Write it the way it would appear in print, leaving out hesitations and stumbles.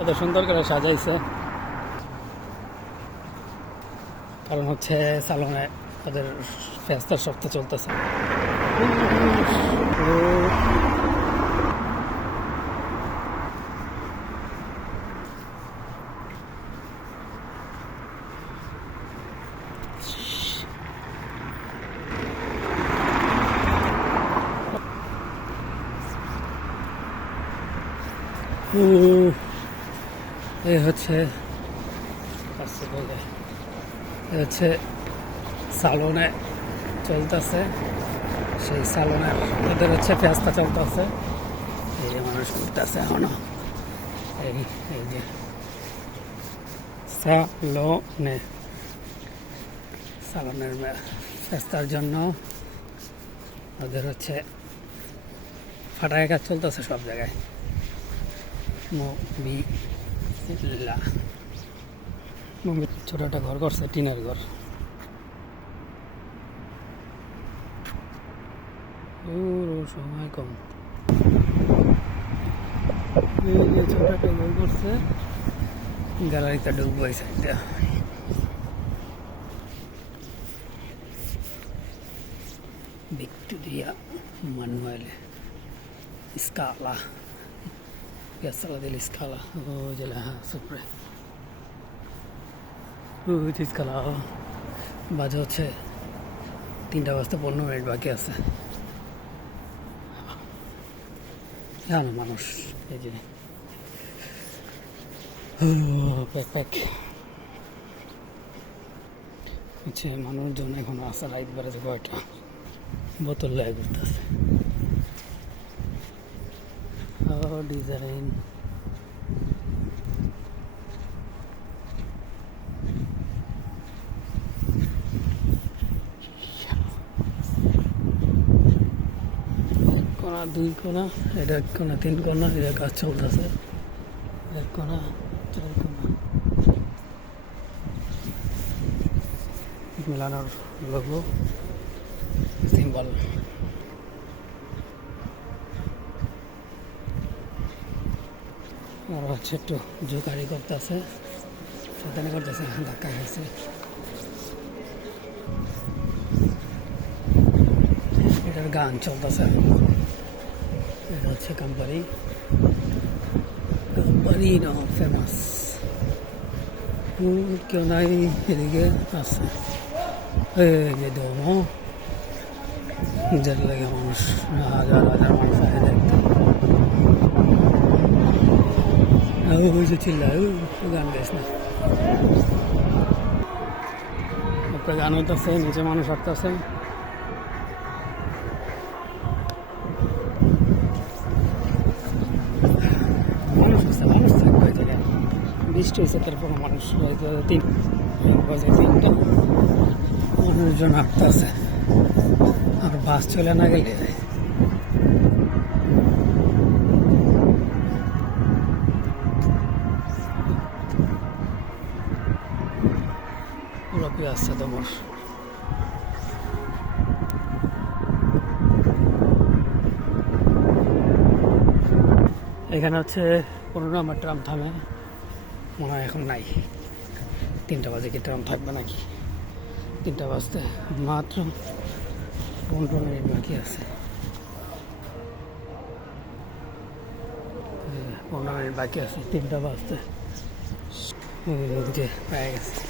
এত সুন্দর করে সাজাইছে, কারণ হচ্ছে সালনে তাদের ফেস্তার সপ্তাহ চলতেছে। এই হচ্ছে সালনে চলতেছে, সেই সালনের ওদের হচ্ছে ফেস্তা চলতেছে। এই যে মানুষ ঘুরতেছে এখনো, এই এই যে সালনের ফেস্তার জন্য ওদের হচ্ছে ফাটায় কাজ চলতেছে সব জায়গায়। ছোট একটা ঘর করছে, টিনের ঘর। সময় কম, ছোট একটা ঘর করছে, গ্যালারিতে ঢুকবো এই সাইডটা। Victoria Manuele Scala, Piazza degli Scala, della sopra, Scala, বাজে হচ্ছে 3:15 বাকি আছে। জানো মানুষ এই যে ব্যাকপ্যাক হচ্ছে, মানুষজন এখন আসা রাইত বেড়েছে, কয়টা বোতল লাগে ঘুরতেছে। ডিজাইন কোনা, 2 কোনা, এটা 1 কোনা, 3 কোনা, এটা কাজ চলতেছে। 1 কোনা, 4 কোনা মেলানোর লোগো সিম্বল। আর হচ্ছে একটু জোকারি করতেছে, সাতানি করতেছে, ধাক্কা খাইছে। এটার গান চলতেছে, এটা হচ্ছে কোম্পানি না ফেমাস। কেউ নাই এদিকে আছে, এই যে দমো, যার লাগে মানুষ হাজার হাজার মানুষ আসে দেখতে। ওই যে চিল্লায়, গান গাইস না, একটা গান হইতেছে, নিচে মানুষ আসতেছে। মানুষ আছে, মানুষ থাকবে জায়গায়, বৃষ্টি হয়েছে, তারপর মানুষ হয়তো 3:03 মানুষজন হাঁটতে আছে। আর বাস চলে না গেলে পুরোপুরি আসছে তোমার। এখানে হচ্ছে 15 নম্বর ট্রাম থামে, মনে হয় এখন নাই। 3টা বাজে কি ট্রাম থাকবে নাকি? 3টা বাজতে মাত্র 15 মিনিট বাকি আছে। 15 মিনিট বাকি আছে 3টা বাজতে। পেয়ে গেছে।